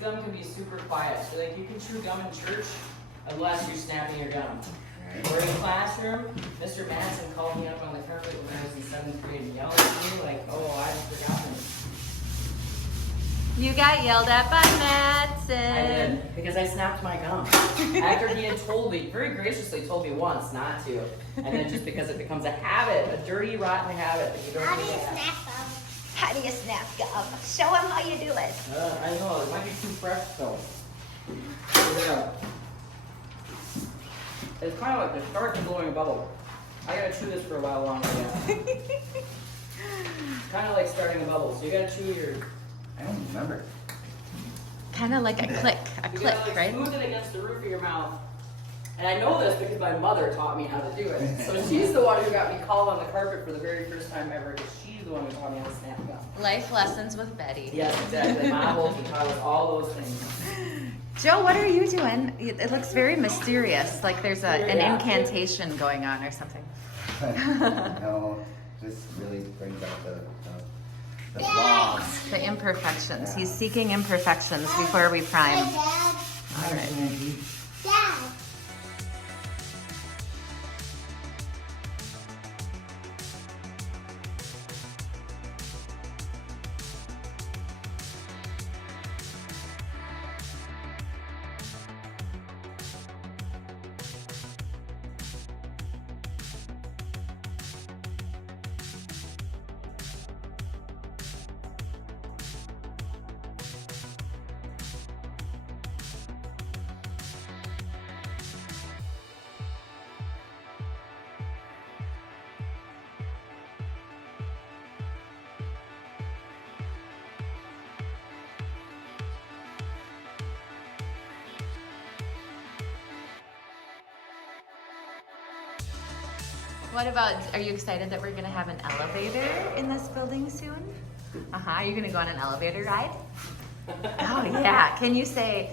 gum can be super quiet. So like you can chew gum in church unless you're snapping your gum. Or in classroom, Mr. Madsen called me up on the carpet when I was in 7th grade and yelled at me like, oh, I forgot this. You got yelled at by Madsen. I did, because I snapped my gum. After he had told me, very graciously told me once not to. And then just because it becomes a habit, a dirty, rotten habit that you don't How do do you that. snap them? How do you snap gum? Show him how you do it. I know, it might be too fresh though. Yeah. It's kind of like the start to blowing a bubble. I gotta chew this for a while longer, yeah. Kind of like starting a bubble, so you gotta chew your... I don't remember. Kind of like a click, You gotta like right? smooth it against the roof of your mouth. And I know this because my mother taught me how to do it. So she's the one who got me called on the carpet for the very first time ever, because she's the one who taught me how to snap gum. Life lessons with Betty. Yes, exactly. My Holton taught us all those things. Joe, what are you doing? It looks very mysterious, like there's an incantation going on or something. No, this really brings out the flaws. The imperfections. He's seeking imperfections before we prime. Dad. All right. Dad. What about, are you excited that we're gonna have an elevator in this building soon? Are you gonna go on an elevator ride? Oh yeah, can you say,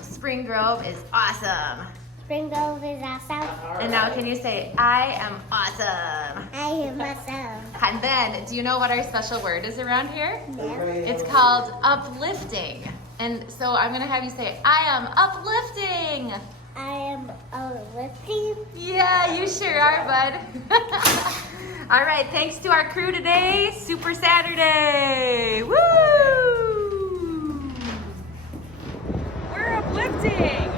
Spring Grove is awesome? Spring Grove is awesome. And now can you say, I am awesome? I am awesome. And then, do you know what our special word is around here? No. It's called uplifting. And so I'm gonna have you say, I am uplifting. I am lifting. Yeah, you sure are, bud. All right, thanks to our crew today. Super Saturday. Woo! We're uplifting.